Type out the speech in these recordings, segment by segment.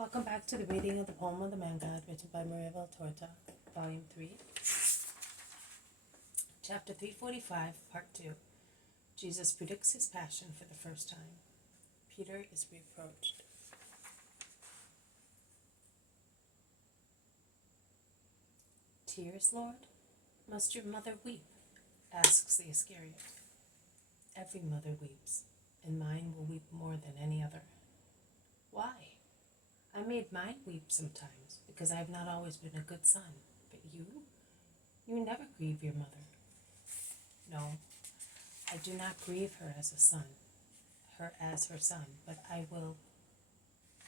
Welcome back to the reading of the poem of the Man God, written by Maria Valtorta, Volume 3, Chapter 345, Part 2. Jesus predicts his passion for the first time. Peter is reproached. Tears, Lord? Must your mother weep? Asks the Iscariot. Every mother weeps, and mine will weep more than any other. Why? I made mine weep sometimes, because I have not always been a good son. But you never grieve your mother. No, I do not grieve her as a son, her as her son, but I will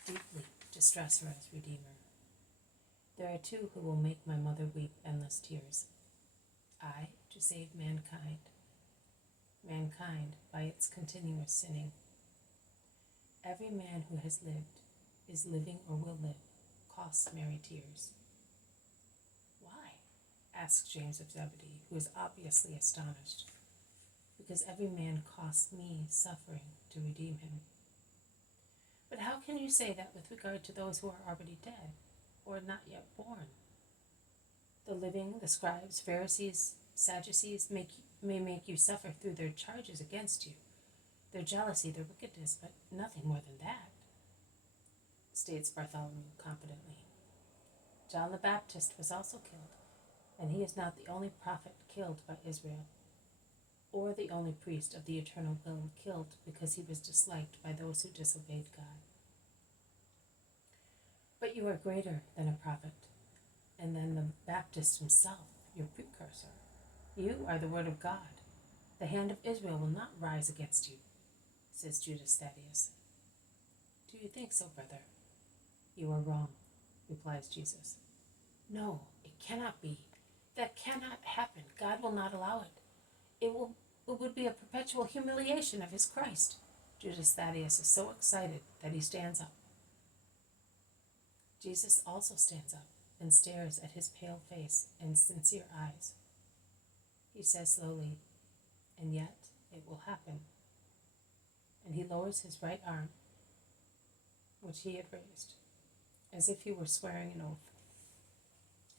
deeply distress her as Redeemer. There are two who will make my mother weep endless tears. I, to save mankind by its continuous sinning. Every man who has lived, is living or will live, costs Mary tears. Why? Asks James of Zebedee, who is obviously astonished. Because every man costs me suffering to redeem him. But how can you say that with regard to those who are already dead, or not yet born? The living, the scribes, Pharisees, Sadducees may make you suffer through their charges against you, their jealousy, their wickedness, but nothing more than that, states Bartholomew confidently. John the Baptist was also killed, and he is not the only prophet killed by Israel, or the only priest of the eternal will killed because he was disliked by those who disobeyed God. But you are greater than a prophet, and than the Baptist himself, your precursor. You are the word of God. The hand of Israel will not rise against you, says Judas Thaddeus. Do you think so, brother? You are wrong, replies Jesus. No, it cannot be. That cannot happen. God will not allow it. It would be a perpetual humiliation of his Christ. Judas Thaddeus is so excited that he stands up. Jesus also stands up and stares at his pale face and sincere eyes. He says slowly, and yet it will happen. And he lowers his right arm, which he had raised, as if he were swearing an oath.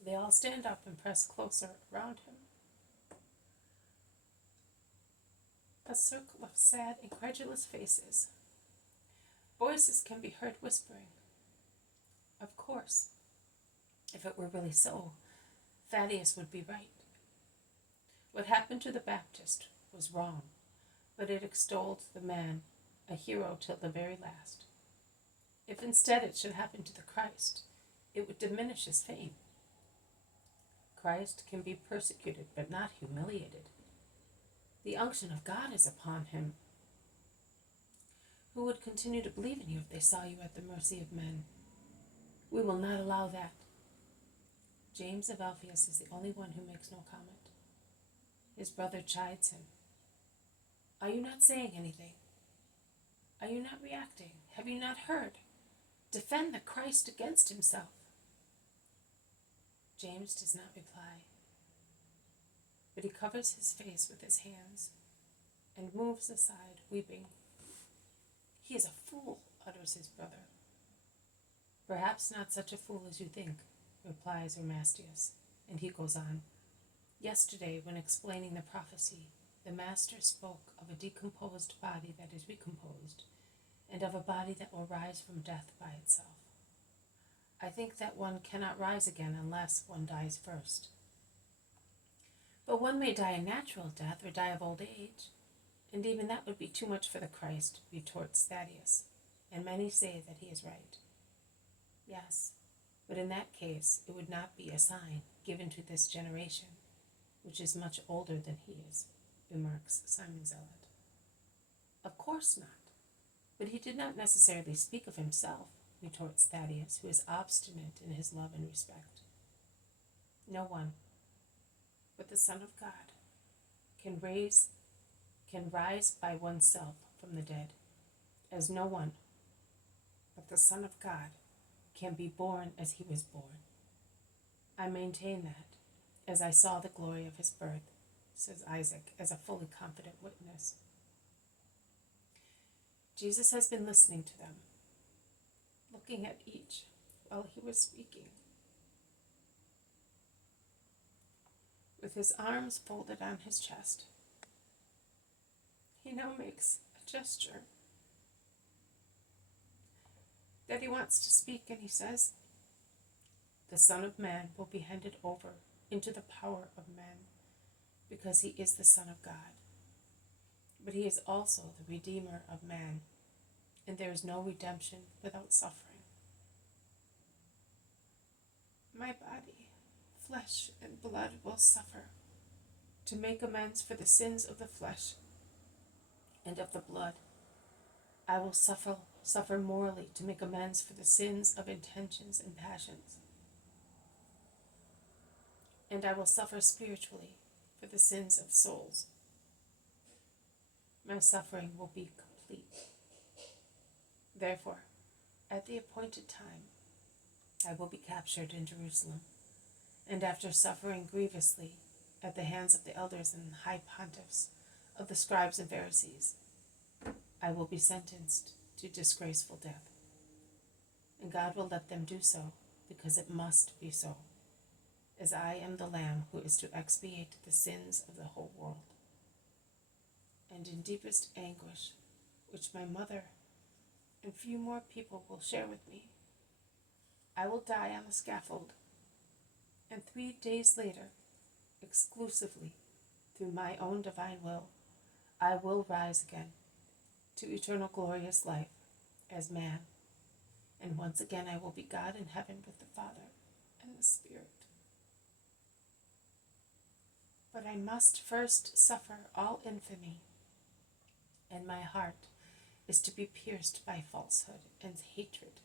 They all stand up and press closer around him. A circle of sad, incredulous faces. Voices can be heard whispering. Of course, if it were really so, Thaddeus would be right. What happened to the Baptist was wrong, but it extolled the man, a hero till the very last. If instead it should happen to the Christ, it would diminish his fame. Christ can be persecuted, but not humiliated. The unction of God is upon him. Who would continue to believe in you if they saw you at the mercy of men? We will not allow that. James of Alphaeus is the only one who makes no comment. His brother chides him. Are you not saying anything? Are you not reacting? Have you not heard? Defend the Christ against himself. James does not reply, but he covers his face with his hands and moves aside, weeping. He is a fool, utters his brother. Perhaps not such a fool as you think, replies Ermastius, and he goes on. Yesterday, when explaining the prophecy, the Master spoke of a decomposed body that is recomposed, and of a body that will rise from death by itself. I think that one cannot rise again unless one dies first. But one may die a natural death or die of old age, and even that would be too much for the Christ, retorts Thaddeus, and many say that he is right. Yes, but in that case it would not be a sign given to this generation, which is much older than he is, remarks Simon Zealot. Of course not, but he did not necessarily speak of himself, retorts Thaddeus, who is obstinate in his love and respect. No one but the Son of God can rise by oneself from the dead, as no one but the Son of God can be born as he was born. I maintain that, as I saw the glory of his birth, says Isaac, as a fully confident witness. Jesus has been listening to them. looking at each while he was speaking. With his arms folded on his chest, he now makes a gesture that he wants to speak, and he says, "The Son of Man will be handed over into the power of men, because he is the Son of God. But he is also the Redeemer of man, and there is no redemption without suffering. My body, flesh and blood, will suffer to make amends for the sins of the flesh and of the blood. I will suffer morally to make amends for the sins of intentions and passions. And I will suffer spiritually for the sins of souls. My suffering will be complete. Therefore, at the appointed time, I will be captured in Jerusalem, and after suffering grievously at the hands of the elders and high pontiffs, of the scribes and Pharisees, I will be sentenced to disgraceful death. And God will let them do so, because it must be so, as I am the Lamb who is to expiate the sins of the whole world. And in deepest anguish, which my mother and few more people will share with me, I will die on the scaffold, and 3 days later, exclusively through my own divine will, I will rise again to eternal glorious life as man, and once again I will be God in heaven with the Father and the Spirit. But I must first suffer all infamy, and my heart is to be pierced by falsehood and hatred."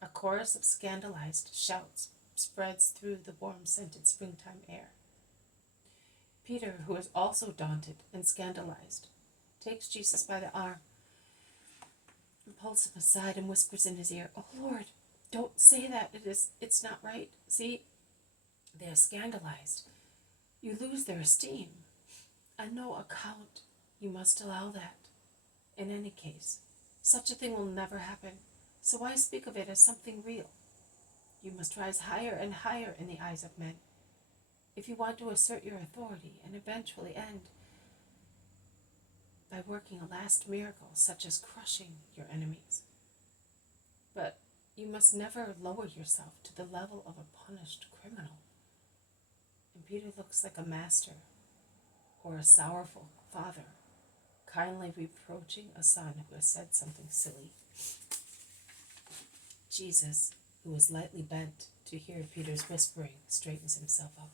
A chorus of scandalized shouts spreads through the warm-scented springtime air. Peter, who is also daunted and scandalized, takes Jesus by the arm and pulls him aside and whispers in his ear, "Oh Lord, don't say that. It's not right. See, they are scandalized. You lose their esteem. On no account. You must allow that. In any case, such a thing will never happen. So why speak of it as something real? You must rise higher and higher in the eyes of men, if you want to assert your authority and eventually end by working a last miracle, such as crushing your enemies. But you must never lower yourself to the level of a punished criminal." And Peter looks like a master or a sorrowful father, kindly reproaching a son who has said something silly. Jesus, who is lightly bent to hear Peter's whispering, straightens himself up,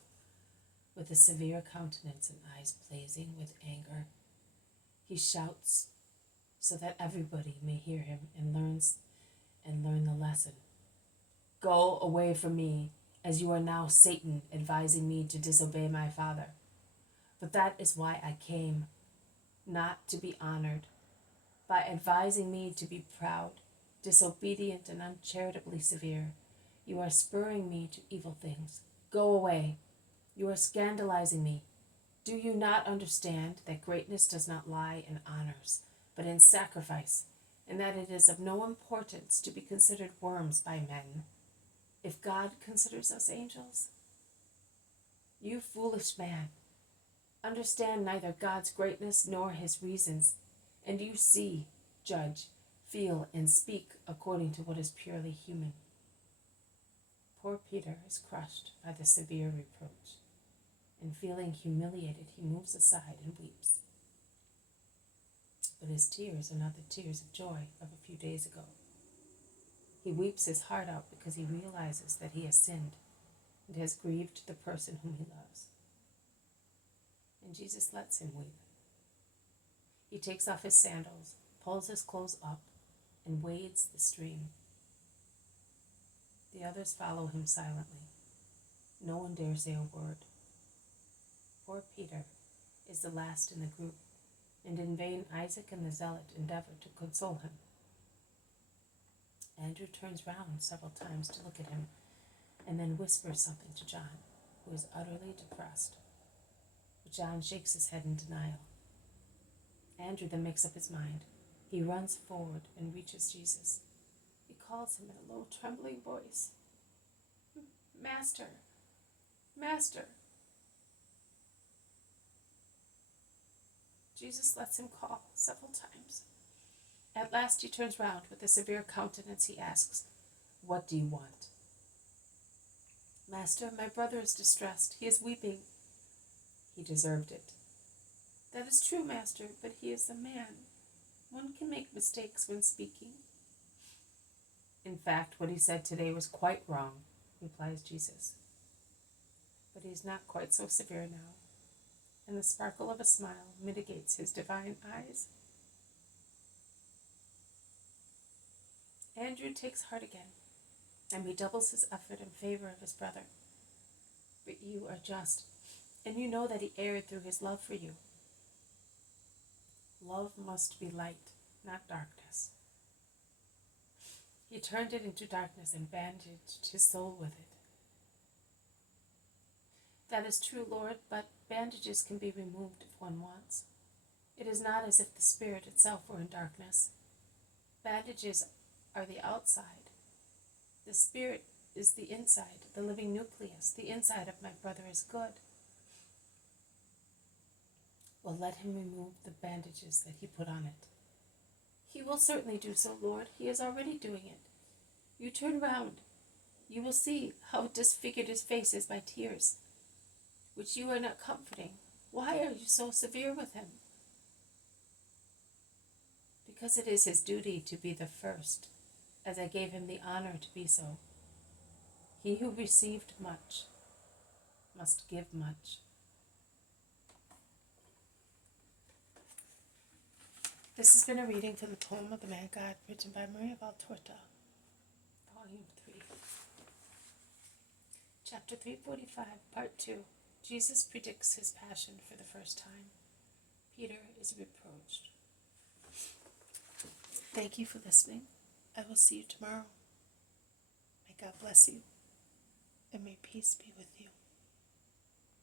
with a severe countenance and eyes blazing with anger. He shouts so that everybody may hear him and learn the lesson. "Go away from me, as you are now Satan, advising me to disobey my Father. But that is why I came, not to be honored. By advising me to be proud, disobedient, and uncharitably severe, you are spurring me to evil things. Go away. You are scandalizing me. Do you not understand that greatness does not lie in honors, but in sacrifice, and that it is of no importance to be considered worms by men, if God considers us angels? You foolish man, understand neither God's greatness nor his reasons, and you see, judge, feel, and speak according to what is purely human." Poor Peter is crushed by the severe reproach, and feeling humiliated, he moves aside and weeps. But his tears are not the tears of joy of a few days ago. He weeps his heart out because he realizes that he has sinned and has grieved the person whom he loves. And Jesus lets him weep. He takes off his sandals, pulls his clothes up, and wades the stream. The others follow him silently. No one dares say a word. Poor Peter is the last in the group, and in vain Isaac and the zealot endeavor to console him. Andrew turns round several times to look at him, and then whispers something to John, who is utterly depressed. But John shakes his head in denial. Andrew then makes up his mind. He runs forward and reaches Jesus. He calls him in a low, trembling voice. Master! Master! Jesus lets him call several times. At last he turns round with a severe countenance. He asks, "What do you want?" "Master, my brother is distressed. He is weeping." "He deserved it." "That is true, Master, but he is a man. One can make mistakes when speaking." "In fact, what he said today was quite wrong," replies Jesus. But he is not quite so severe now, and the sparkle of a smile mitigates his divine eyes. Andrew takes heart again, and redoubles his effort in favor of his brother. "But you are just, and you know that he erred through his love for you." Love must be light, not darkness. He turned it into darkness and bandaged his soul with it. "That is true, Lord, but bandages can be removed if one wants. It is not as if the spirit itself were in darkness. Bandages are the outside. The spirit is the inside, the living nucleus. The inside of my brother is good." "Well, let him remove the bandages that he put on it." "He will certainly do so, Lord. He is already doing it. You turn round. You will see how disfigured his face is by tears, which you are not comforting. Why are you so severe with him?" "Because it is his duty to be the first, as I gave him the honor to be so. He who received much must give much." This has been a reading from the poem of the Man God, written by Maria Valtorta, Volume 3. Chapter 345, Part 2. Jesus predicts his passion for the first time. Peter is reproached. Thank you for listening. I will see you tomorrow. May God bless you, and may peace be with you.